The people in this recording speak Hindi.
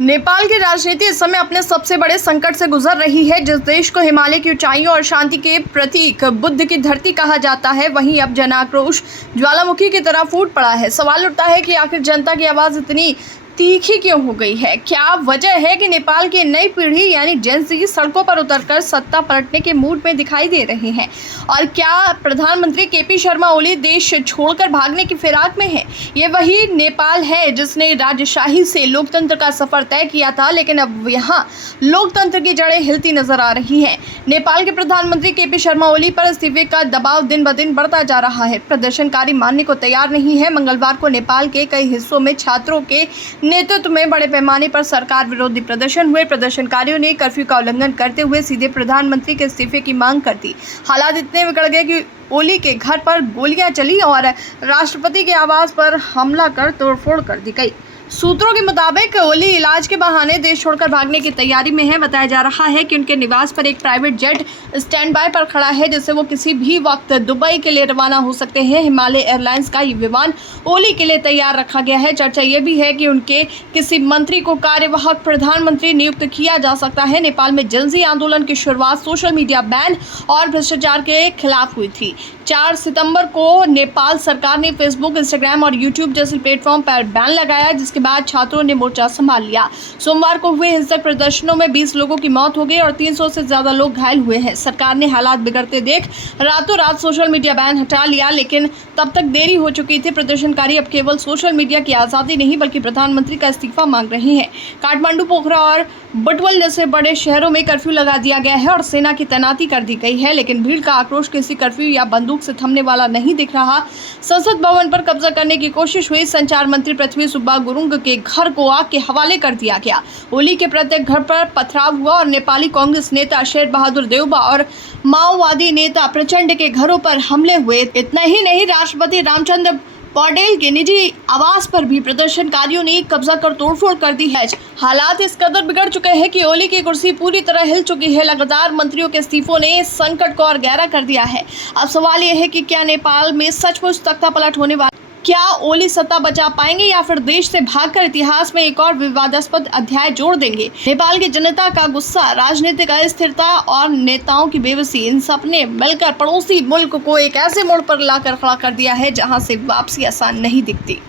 नेपाल की राजनीति इस समय अपने सबसे बड़े संकट से गुजर रही है। जिस देश को हिमालय की ऊंचाइयों और शांति के प्रतीक बुद्ध की धरती कहा जाता है, वहीं अब जन आक्रोश ज्वालामुखी की तरह फूट पड़ा है। सवाल उठता है कि आखिर जनता की आवाज़ इतनी तीखी क्यों हो गई है? क्या वजह है कि नेपाल की नई पीढ़ी यानी जेन ज़ी सड़कों पर उतरकर सत्ता पलटने के मूड में दिखाई दे रहे हैं? और क्या प्रधानमंत्री केपी शर्मा ओली देश छोड़कर भागने की फिराक में है? ये वही नेपाल है जिसने राजशाही से लोकतंत्र का सफर तय किया था, लेकिन अब यहाँ लोकतंत्र की जड़ें हिलती नजर आ रही हैं। नेपाल के प्रधानमंत्री केपी शर्मा ओली पर इस्तीफे का दबाव दिन ब दिन बढ़ता जा रहा है। प्रदर्शनकारी मानने को तैयार नहीं है। मंगलवार को नेपाल के कई हिस्सों में छात्रों के नेतृत्व में बड़े पैमाने पर सरकार विरोधी प्रदर्शन हुए। प्रदर्शनकारियों ने कर्फ्यू का उल्लंघन करते हुए सीधे प्रधानमंत्री के इस्तीफे की मांग कर दी। हालात इतने बिगड़ गए कि ओली के घर पर गोलियां चली और राष्ट्रपति के आवास पर हमला कर तोड़फोड़ कर दी गई। सूत्रों के मुताबिक ओली इलाज के बहाने देश छोड़कर भागने की तैयारी में है। बताया जा रहा है कि उनके निवास पर एक प्राइवेट जेट स्टैंड बाय पर खड़ा है, जिससे वो किसी भी वक्त दुबई के लिए रवाना हो सकते हैं। हिमालय एयरलाइंस का ये विमान ओली के लिए तैयार रखा गया है। चर्चा ये भी है कि उनके किसी मंत्री को कार्यवाहक प्रधानमंत्री नियुक्त किया जा सकता है। नेपाल में जेन ज़ी आंदोलन की शुरुआत सोशल मीडिया बैन और भ्रष्टाचार के खिलाफ हुई थी। 4 सितंबर को नेपाल सरकार ने फेसबुक, इंस्टाग्राम और यूट्यूब जैसे प्लेटफॉर्म पर बैन लगाया, जिसके बाद छात्रों ने मोर्चा संभाल लिया। सोमवार को हुए हिंसक प्रदर्शनों में 20 लोगों की मौत हो गई और 300 से ज्यादा लोग घायल हुए हैं। सरकार ने हालात बिगड़ते देख रातों रात सोशल मीडिया बैन हटा लिया, लेकिन तब तक देरी हो चुकी थी। प्रदर्शनकारी अब केवल सोशल मीडिया की आज़ादी नहीं बल्कि प्रधानमंत्री का इस्तीफा मांग रहे हैं। काठमांडू, पोखरा और बुटवल जैसे बड़े शहरों में कर्फ्यू लगा दिया गया है और सेना की तैनाती कर दी गई है, लेकिन भीड़ का आक्रोश किसी कर्फ्यू या बंदूक से थमने वाला नहीं दिख रहा। संसद भवन पर कब्जा करने की कोशिश हुई। संचार मंत्री पृथ्वी सुब्बा गुरुंग के घर को आग के हवाले कर दिया गया। ओली के प्रत्येक घर पर पथराव हुआ और नेपाली कांग्रेस नेता शेर बहादुर देउबा और माओवादी नेता प्रचंड के घरों पर हमले हुए। इतना ही नहीं, राष्ट्रपति रामचंद्र पौडेल के निजी आवास पर भी प्रदर्शनकारियों ने कब्जा कर तोड़फोड़ कर दी है। हालात इस कदर बिगड़ चुके हैं कि ओली की कुर्सी पूरी तरह हिल चुकी है। लगातार मंत्रियों के इस्तीफों ने संकट को और गहरा कर दिया है। अब सवाल यह है कि क्या नेपाल में सचमुच तख्ता पलट होने वाला? क्या ओली सत्ता बचा पाएंगे या फिर देश से भागकर इतिहास में एक और विवादास्पद अध्याय जोड़ देंगे? नेपाल की जनता का गुस्सा, राजनीतिक अस्थिरता और नेताओं की बेबसी, इन सब ने मिलकर पड़ोसी मुल्क को एक ऐसे मोड़ पर लाकर खड़ा कर दिया है जहां से वापसी आसान नहीं दिखती।